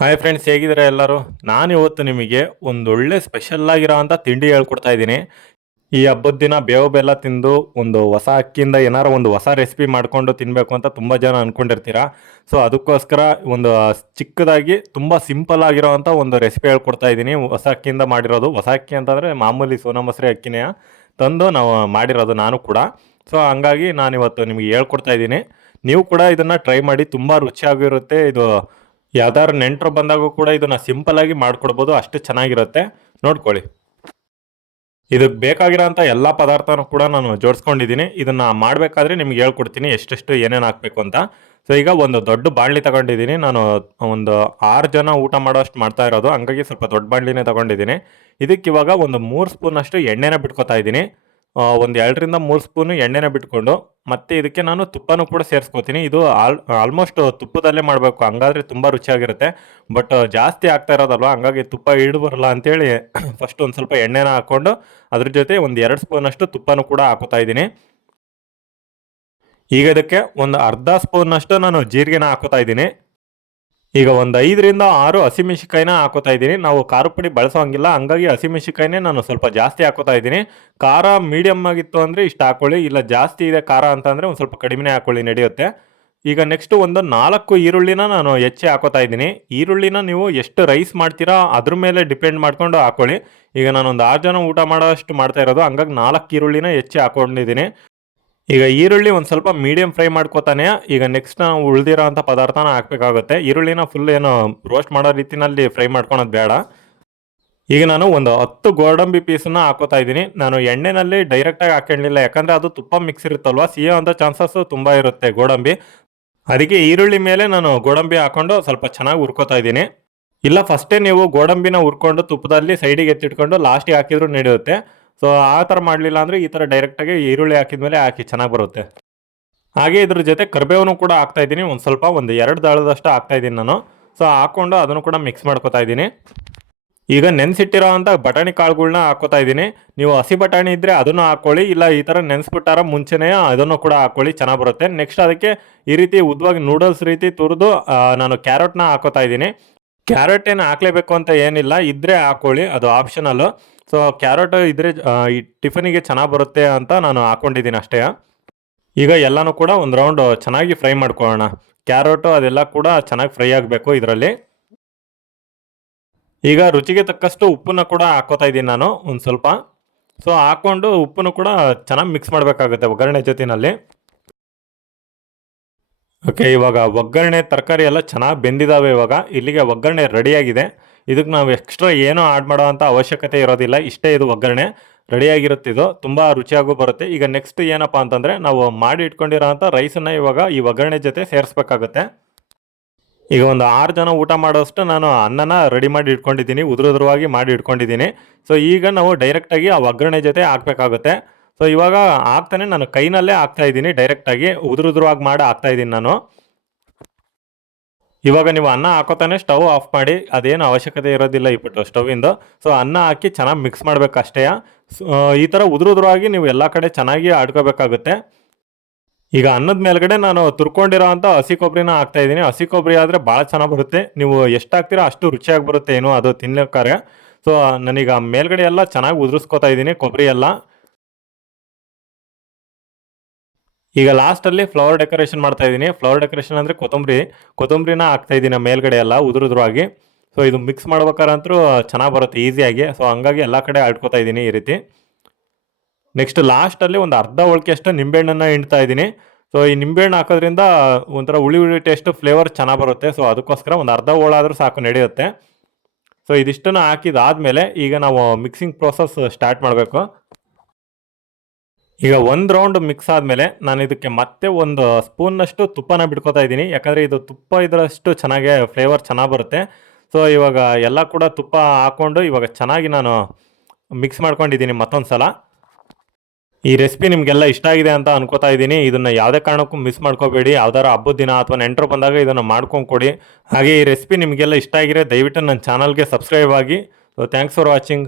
Hi friends ಹೇಗಿದ್ದಾರೆ ಎಲ್ಲರೂ? ನಾನು ಇವತ್ತು ನಿಮಗೆ ಒಂದೊಳ್ಳೆ ಸ್ಪೆಷಲ್ ಆಗಿರೋ ಅಂಥ ತಿಂಡಿ ಹೇಳ್ಕೊಡ್ತಾ ಇದ್ದೀನಿ. ಈ ಹಬ್ಬದ ದಿನ ಬೇವು ಬೆಲ್ಲ ತಿಂದು ಒಂದು ಹೊಸ ಅಕ್ಕಿಯಿಂದ ಏನಾರು ಒಂದು ಹೊಸ ರೆಸಿಪಿ ಮಾಡಿಕೊಂಡು ತಿನ್ನಬೇಕು ಅಂತ ತುಂಬ ಜನ ಅಂದ್ಕೊಂಡಿರ್ತೀರ ಸೊ ಅದಕ್ಕೋಸ್ಕರ ಒಂದು ಚಿಕ್ಕದಾಗಿ ತುಂಬ ಸಿಂಪಲ್ ಆಗಿರೋವಂಥ ಒಂದು ರೆಸಿಪಿ ಹೇಳ್ಕೊಡ್ತಾ ಇದ್ದೀನಿ. ಹೊಸ ಅಕ್ಕಿಯಿಂದ ಮಾಡಿರೋದು. ಹೊಸ ಅಕ್ಕಿ ಅಂತಂದರೆ ಮಾಮೂಲಿ ಸೋನಾ ಮಸೂರಿ ಅಕ್ಕಿನೇ ತಂದು ನಾವು ಮಾಡಿರೋದು ನಾನು ಕೂಡ. ಸೊ ಹಂಗಾಗಿ ನಾನು ಇವತ್ತು ನಿಮಗೆ ಹೇಳ್ಕೊಡ್ತಾ ಇದ್ದೀನಿ. ನೀವು ಕೂಡ ಇದನ್ನು ಟ್ರೈ ಮಾಡಿ, ತುಂಬ ರುಚಿಯಾಗಿರುತ್ತೆ. ಇದು ಯಾವ್ದಾದ್ರು ನೆಂಟರು ಬಂದಾಗೂ ಕೂಡ ಇದನ್ನ ಸಿಂಪಲ್ ಆಗಿ ಮಾಡ್ಕೊಡ್ಬೋದು, ಅಷ್ಟು ಚೆನ್ನಾಗಿರುತ್ತೆ. ನೋಡ್ಕೊಳ್ಳಿ. ಇದಕ್ಕೆ ಬೇಕಾಗಿರೋಂಥ ಎಲ್ಲ ಪದಾರ್ಥನೂ ಕೂಡ ನಾನು ಜೋಡಿಸ್ಕೊಂಡಿದ್ದೀನಿ. ಇದನ್ನು ಮಾಡಬೇಕಾದ್ರೆ ನಿಮ್ಗೆ ಹೇಳ್ಕೊಡ್ತೀನಿ ಎಷ್ಟೆಷ್ಟು ಏನೇನು ಹಾಕಬೇಕು ಅಂತ. ಸೊ ಈಗ ಒಂದು ದೊಡ್ಡ ಬಾಣಲಿ ತಗೊಂಡಿದ್ದೀನಿ. ನಾನು ಒಂದು ಆರು ಜನ ಊಟ ಮಾಡೋಷ್ಟು ಮಾಡ್ತಾ ಇರೋದು. ಹಂಗಾಗಿ ಸ್ವಲ್ಪ ದೊಡ್ಡ ಬಾಣಲಿನೇ ತಗೊಂಡಿದ್ದೀನಿ. ಇದಕ್ಕೆ ಇವಾಗ ಒಂದು ಮೂರು ಸ್ಪೂನ್ ಅಷ್ಟು ಎಣ್ಣೆನ ಬಿಟ್ಕೋತಾ ಇದ್ದೀನಿ. ಒಂದು ಎರಡರಿಂದ ಮೂರು ಸ್ಪೂನು ಎಣ್ಣೆನ ಬಿಟ್ಕೊಂಡು ಮತ್ತೆ ಇದಕ್ಕೆ ನಾನು ತುಪ್ಪನೂ ಕೂಡ ಸೇರಿಸ್ಕೋತೀನಿ. ಇದು ಆಲ್, ಆಲ್ಮೋಸ್ಟ್ ತುಪ್ಪದಲ್ಲೇ ಮಾಡಬೇಕು. ಹಂಗಾದ್ರೆ ತುಂಬ ರುಚಿಯಾಗಿರುತ್ತೆ. ಬಟ್, ಜಾಸ್ತಿ ಆಗ್ತಾ ಇರೋದಲ್ವ? ಹಂಗಾಗಿ ತುಪ್ಪ ಹಿಡಿದು ಬರಲ್ಲ ಅಂತೇಳಿ ಫಸ್ಟ್ ಒಂದು ಸ್ವಲ್ಪ ಎಣ್ಣೆನ ಹಾಕ್ಕೊಂಡು ಅದ್ರ ಜೊತೆ ಒಂದು ಎರಡು ಸ್ಪೂನಷ್ಟು ತುಪ್ಪನೂ ಕೂಡ ಹಾಕೋತಾ ಇದ್ದೀನಿ. ಈಗ ಇದಕ್ಕೆ ಒಂದು ಅರ್ಧ ಸ್ಪೂನಷ್ಟು ನಾನು ಜೀರಿಗೆನ ಹಾಕೋತಾ ಇದ್ದೀನಿ. ಈಗ ಒಂದು ಐದರಿಂದ ಆರು ಹಸಿಮೆಣಸಿಕಾಯಿನ ಹಾಕೋತಾ ಇದ್ದೀನಿ. ನಾವು ಖಾರ ಪುಡಿ ಬಳಸೋಂಗಿಲ್ಲ. ಹಂಗಾಗಿ ಹಸಿಮೆಣಸಿಕಾಯಿನೇ ನಾನು ಸ್ವಲ್ಪ ಜಾಸ್ತಿ ಹಾಕೋತಾ ಇದ್ದೀನಿ. ಖಾರ ಮೀಡಿಯಮ್ ಆಗಿತ್ತು ಅಂದರೆ ಇಷ್ಟು ಹಾಕೊಳ್ಳಿ. ಇಲ್ಲ ಜಾಸ್ತಿ ಇದೆ ಖಾರ ಅಂತಂದರೆ ಒಂದು ಸ್ವಲ್ಪ ಕಡಿಮೆನೇ ಹಾಕೊಳ್ಳಿ, ನಡೆಯುತ್ತೆ. ಈಗ ನೆಕ್ಸ್ಟು ಒಂದು ನಾಲ್ಕು ಈರುಳ್ಳಿನ ನಾನು ಹೆಚ್ಚಿ ಹಾಕೋತಾ ಇದ್ದೀನಿ. ಈರುಳ್ಳಿನ ನೀವು ಎಷ್ಟು ರೈಸ್ ಮಾಡ್ತೀರಾ ಅದ್ರ ಮೇಲೆ ಡಿಪೆಂಡ್ ಮಾಡ್ಕೊಂಡು ಹಾಕೊಳ್ಳಿ. ಈಗ ನಾನು ಒಂದು ಆರು ಜನ ಊಟ ಮಾಡೋಷ್ಟು ಮಾಡ್ತಾ ಇರೋದು. ಹಂಗಾಗಿ ನಾಲ್ಕು ಈರುಳ್ಳಿನ ಹೆಚ್ಚಿ ಹಾಕೊಂಡಿದ್ದೀನಿ. ಈಗ ಈರುಳ್ಳಿ ಒಂದು ಸ್ವಲ್ಪ ಮೀಡಿಯಂ ಫ್ರೈ ಮಾಡ್ಕೋತಾನೆ. ಈಗ ನೆಕ್ಸ್ಟ್ ನಾವು ಉಳಿದಿರೋ ಅಂಥ ಪದಾರ್ಥನ ಹಾಕಬೇಕಾಗುತ್ತೆ. ಈರುಳ್ಳಿನ ಫುಲ್ ಏನು ರೋಸ್ಟ್ ಮಾಡೋ ರೀತಿನಲ್ಲಿ ಫ್ರೈ ಮಾಡ್ಕೊಳೋದು ಬೇಡ. ಈಗ ನಾನು ಒಂದು ಹತ್ತು ಗೋಡಂಬಿ ಪೀಸನ್ನ ಹಾಕೋತಾ ಇದ್ದೀನಿ. ನಾನು ಎಣ್ಣೆನಲ್ಲಿ ಡೈರೆಕ್ಟಾಗಿ ಹಾಕೊಂಡಿಲ್ಲ ಯಾಕಂದರೆ ಅದು ತುಪ್ಪ ಮಿಕ್ಸ್ ಇರುತ್ತಲ್ವ? ಸಿಯೋ ಅಂತ ಚಾನ್ಸಸ್ ತುಂಬ ಇರುತ್ತೆ ಗೋಡಂಬಿ. ಅದಕ್ಕೆ ಈರುಳ್ಳಿ ಮೇಲೆ ನಾನು ಗೋಡಂಬಿ ಹಾಕೊಂಡು ಸ್ವಲ್ಪ ಚೆನ್ನಾಗಿ ಹುರ್ಕೋತಾ ಇದ್ದೀನಿ. ಇಲ್ಲ ಫಸ್ಟೇ ನೀವು ಗೋಡಂಬಿನ ಹುರ್ಕೊಂಡು ತುಪ್ಪದಲ್ಲಿ ಸೈಡಿಗೆ ಎತ್ತಿಟ್ಕೊಂಡು ಲಾಸ್ಟಿಗೆ ಹಾಕಿದ್ರು ನಡೆಯುತ್ತೆ. ಸೊ ಆ ಥರ ಮಾಡಲಿಲ್ಲ ಅಂದರೆ ಈ ಥರ ಡೈರೆಕ್ಟಾಗಿ ಈರುಳ್ಳಿ ಹಾಕಿದ ಮೇಲೆ ಹಾಕಿ ಚೆನ್ನಾಗಿ ಬರುತ್ತೆ. ಹಾಗೆ ಇದ್ರ ಜೊತೆ ಕರ್ಬೇವನ್ನು ಕೂಡ ಹಾಕ್ತಾ ಇದ್ದೀನಿ. ಒಂದು ಸ್ವಲ್ಪ, ಒಂದು ಎರಡು ದಾಳದಷ್ಟು ಹಾಕ್ತಾ ಇದ್ದೀನಿ ನಾನು. ಸೊ ಹಾಕ್ಕೊಂಡು ಅದನ್ನು ಕೂಡ ಮಿಕ್ಸ್ ಮಾಡ್ಕೊತಾ ಇದ್ದೀನಿ. ಈಗ ನೆನೆಸಿಟ್ಟಿರೋ ಅಂಥ ಬಟಾಣಿ ಕಾಳುಗಳನ್ನ ಹಾಕೋತಾ ಇದ್ದೀನಿ. ನೀವು ಹಸಿ ಬಟಾಣಿ ಇದ್ದರೆ ಅದನ್ನು ಹಾಕ್ಕೊಳ್ಳಿ, ಇಲ್ಲ ಈ ಥರ ನೆನೆಸ್ಬಿಟ್ಟಾರ ಮುಂಚೆನೇ ಅದನ್ನು ಕೂಡ ಹಾಕ್ಕೊಳ್ಳಿ, ಚೆನ್ನಾಗಿ ಬರುತ್ತೆ. ನೆಕ್ಸ್ಟ್ ಅದಕ್ಕೆ ಈ ರೀತಿ ಉದ್ದವಾಗಿ ನೂಡಲ್ಸ್ ರೀತಿ ತುರಿದು ನಾನು ಕ್ಯಾರೆಟ್ನ ಹಾಕೋತಾ ಇದ್ದೀನಿ. ಕ್ಯಾರೆಟ್ ಏನು ಹಾಕ್ಲೇಬೇಕು ಅಂತ ಏನಿಲ್ಲ. ಇದ್ದರೆ ಹಾಕ್ಕೊಳ್ಳಿ, ಅದು ಆಪ್ಷನಲ್ಲು ಸೊ ಕ್ಯಾರೆಟ್ ಇದ್ರೆ ಈ ಟಿಫನಿಗೆ ಚೆನ್ನಾಗಿ ಬರುತ್ತೆ ಅಂತ ನಾನು ಹಾಕೊಂಡಿದ್ದೀನಿ ಅಷ್ಟೇ. ಈಗ ಎಲ್ಲನೂ ಕೂಡ ಒಂದು ರೌಂಡ್ ಚೆನ್ನಾಗಿ ಫ್ರೈ ಮಾಡ್ಕೊಳ್ಳೋಣ. ಕ್ಯಾರೆಟು ಅದೆಲ್ಲ ಕೂಡ ಚೆನ್ನಾಗಿ ಫ್ರೈ ಆಗಬೇಕು ಇದರಲ್ಲಿ. ಈಗ ರುಚಿಗೆ ತಕ್ಕಷ್ಟು ಉಪ್ಪನ್ನು ಕೂಡ ಹಾಕೋತಾ ಇದ್ದೀನಿ ನಾನು ಒಂದು ಸ್ವಲ್ಪ. ಸೊ ಹಾಕ್ಕೊಂಡು ಉಪ್ಪನ್ನು ಕೂಡ ಚೆನ್ನಾಗಿ ಮಿಕ್ಸ್ ಮಾಡಬೇಕಾಗುತ್ತೆ ಒಗ್ಗರಣೆ ಜೊತೆಯಲ್ಲಿ ಓಕೆ ಇವಾಗ ಒಗ್ಗರಣೆ, ತರಕಾರಿ ಎಲ್ಲ ಚೆನ್ನಾಗಿ ಬೆಂದಿದ್ದಾವೆ ಇವಾಗ. ಇಲ್ಲಿಗೆ ಒಗ್ಗರಣೆ ರೆಡಿಯಾಗಿದೆ ಇದಕ್ಕೆ ನಾವು ಎಕ್ಸ್ಟ್ರಾ ಏನೂ ಆ್ಯಡ್ ಮಾಡೋ ಅಂಥ ಅವಶ್ಯಕತೆ ಇರೋದಿಲ್ಲ. ಇಷ್ಟೇ ಇದು ಒಗ್ಗರಣೆ. ರೆಡಿಯಾಗಿರುತ್ತೆ ಇದು. ತುಂಬ ರುಚಿಯಾಗೂ ಬರುತ್ತೆ. ಈಗ ನೆಕ್ಸ್ಟ್ ಏನಪ್ಪ ಅಂತಂದರೆ ನಾವು ಮಾಡಿ ಇಟ್ಕೊಂಡಿರೋ ಅಂಥ ರೈಸನ್ನು ಇವಾಗ ಈ ಒಗ್ಗರಣೆ ಜೊತೆ ಸೇರಿಸ್ಬೇಕಾಗುತ್ತೆ. ಈಗ ಒಂದು ಆರು ಜನ ಊಟ ಮಾಡೋಷ್ಟು ನಾನು ಅನ್ನನ ರೆಡಿ ಮಾಡಿ ಇಟ್ಕೊಂಡಿದ್ದೀನಿ. ಉದುರುದ್ರವಾಗಿ ಮಾಡಿ ಇಟ್ಕೊಂಡಿದ್ದೀನಿ. ಸೊ ಈಗ ನಾವು ಡೈರೆಕ್ಟಾಗಿ ಆ ಒಗ್ಗರಣೆ ಜೊತೆ ಹಾಕಬೇಕಾಗುತ್ತೆ. ಸೊ ಇವಾಗ ಹಾಕ್ತಾನೆ ನಾನು ಕೈನಲ್ಲೇ ಹಾಕ್ತಾ ಇದ್ದೀನಿ. ಡೈರೆಕ್ಟಾಗಿ ಉದುರುದ್ರವಾಗಿ ಮಾಡಿ ಹಾಕ್ತಾ ಇದ್ದೀನಿ ನಾನು. ಇವಾಗ ನೀವು ಅನ್ನ ಹಾಕೋತಾನೆ ಸ್ಟವ್ ಆಫ್ ಮಾಡಿ ಅದೇನು ಅವಶ್ಯಕತೆ ಇರೋದಿಲ್ಲ ಈ ಪಟ್ಟು ಸ್ಟವಿಂದ ಸೊ ಅನ್ನ ಹಾಕಿ ಚೆನ್ನಾಗಿ ಮಿಕ್ಸ್ ಮಾಡಬೇಕು ಅಷ್ಟೇ ಈ ಥರ ಉದುರು ಉದುರಾಗಿ ನೀವು ಎಲ್ಲ ಕಡೆ ಚೆನ್ನಾಗಿ ಆಡ್ಕೋಬೇಕಾಗುತ್ತೆ. ಈಗ ಅನ್ನದ ಮೇಲ್ಗಡೆ ನಾನು ತುರ್ಕೊಂಡಿರೋ ಅಂಥ ಹಸಿ ಕೊಬ್ಬರಿನ ಹಾಕ್ತಾ ಇದ್ದೀನಿ. ಹಸಿ ಕೊಬ್ಬರಿ ಆದರೆ ಭಾಳ ಚೆನ್ನಾಗಿ ಬರುತ್ತೆ. ನೀವು ಎಷ್ಟು ಹಾಕ್ತೀರೋ ಅಷ್ಟು ರುಚಿಯಾಗಿ ಬರುತ್ತೆ ಏನು ಅದು ತಿನ್ನಬೇಕಾರೆ ಸೊ ನಾನೀಗ ಮೇಲ್ಗಡೆ ಎಲ್ಲ ಚೆನ್ನಾಗಿ ಉದುರಿಸ್ಕೋತಾ ಇದ್ದೀನಿ ಕೊಬ್ಬರಿ ಎಲ್ಲ. ಈಗ ಲಾಸ್ಟಲ್ಲಿ ಫ್ಲವರ್ ಡೆಕೋರೇಷನ್ ಮಾಡ್ತಾ ಇದ್ದೀನಿ. ಫ್ಲವರ್ ಡೆಕೋರೇಷನ್ ಅಂದರೆ ಕೊತ್ತಂಬರಿ. ಕೊತ್ತಂಬರಿನ ಹಾಕ್ತಾ ಇದ್ದೀನಿ ಮೇಲ್ಗಡೆ ಎಲ್ಲ ಉದುರುದ್ರವಾಗಿ ಸೊ ಇದು ಮಿಕ್ಸ್ ಮಾಡ್ಬೇಕಾರಂತೂ ಚೆನ್ನಾಗಿ ಬರುತ್ತೆ ಈಸಿಯಾಗಿ ಸೊ ಹಂಗಾಗಿ ಎಲ್ಲ ಕಡೆ ಆಡ್ಕೋತಾ ಇದ್ದೀನಿ ಈ ರೀತಿ. ನೆಕ್ಸ್ಟ್ ಲಾಸ್ಟಲ್ಲಿ ಒಂದು ಅರ್ಧ ಅಷ್ಟು ನಿಂಬೆಹಣ್ಣನ್ನು ಹಿಂಡ್ತಾ ಇದ್ದೀನಿ. ಸೊ ಈ ನಿಂಬೆಹಣ್ಣು ಹಾಕೋದ್ರಿಂದ ಒಂಥರ ಹುಳಿ ಹುಳಿ ಟೇಸ್ಟ್ ಫ್ಲೇವರ್ ಚೆನ್ನಾಗಿ ಬರುತ್ತೆ. ಸೊ ಅದಕ್ಕೋಸ್ಕರ ಒಂದು ಅರ್ಧ ಹೋಳಾದರೂ ಸಾಕು, ನಡೆಯುತ್ತೆ. ಸೊ ಇದಿಷ್ಟನ್ನು ಹಾಕಿದಾದ್ಮೇಲೆ ಈಗ ನಾವು ಮಿಕ್ಸಿಂಗ್ ಪ್ರೋಸೆಸ್ ಸ್ಟಾರ್ಟ್ ಮಾಡಬೇಕು. ಈಗ ಒಂದು ರೌಂಡ್ ಮಿಕ್ಸ್ ಆದಮೇಲೆ ನಾನು ಇದಕ್ಕೆ ಮತ್ತೆ ಒಂದು ಸ್ಪೂನ್ನಷ್ಟು ತುಪ್ಪನ ಬಿಟ್ಕೋತಾ ಇದ್ದೀನಿ. ಯಾಕಂದರೆ ಇದು ತುಪ್ಪ ಇದರಷ್ಟು ಚೆನ್ನಾಗೆ ಫ್ಲೇವರ್ ಚೆನ್ನಾಗಿ ಬರುತ್ತೆ. ಸೊ ಇವಾಗ ಎಲ್ಲ ಕೂಡ ತುಪ್ಪ ಹಾಕ್ಕೊಂಡು ಇವಾಗ ಚೆನ್ನಾಗಿ ನಾನು ಮಿಕ್ಸ್ ಮಾಡ್ಕೊಂಡಿದ್ದೀನಿ ಮತ್ತೊಂದು ಸಲ ಈ ರೆಸಿಪಿ ನಿಮಗೆಲ್ಲ ಇಷ್ಟ ಆಗಿದೆ ಅಂತ ಅನ್ಕೋತಾ ಇದ್ದೀನಿ. ಇದನ್ನು ಯಾವುದೇ ಕಾರಣಕ್ಕೂ ಮಿಸ್ ಮಾಡ್ಕೋಬೇಡಿ. ಯಾವ್ದಾರು ಹಬ್ಬದ ದಿನ ಅಥವಾ ನೆಂಟರು ಬಂದಾಗ ಇದನ್ನು ಮಾಡ್ಕೊಂಡು ಕೊಡಿ. ಹಾಗೆ ಈ ರೆಸಿಪಿ ನಿಮಗೆಲ್ಲ ಇಷ್ಟ ಆಗಿರೋ ದಯವಿಟ್ಟು ನನ್ನ ಚಾನಲ್ಗೆ ಸಬ್ಸ್ಕ್ರೈಬ್ ಆಗಿ. So thanks for watching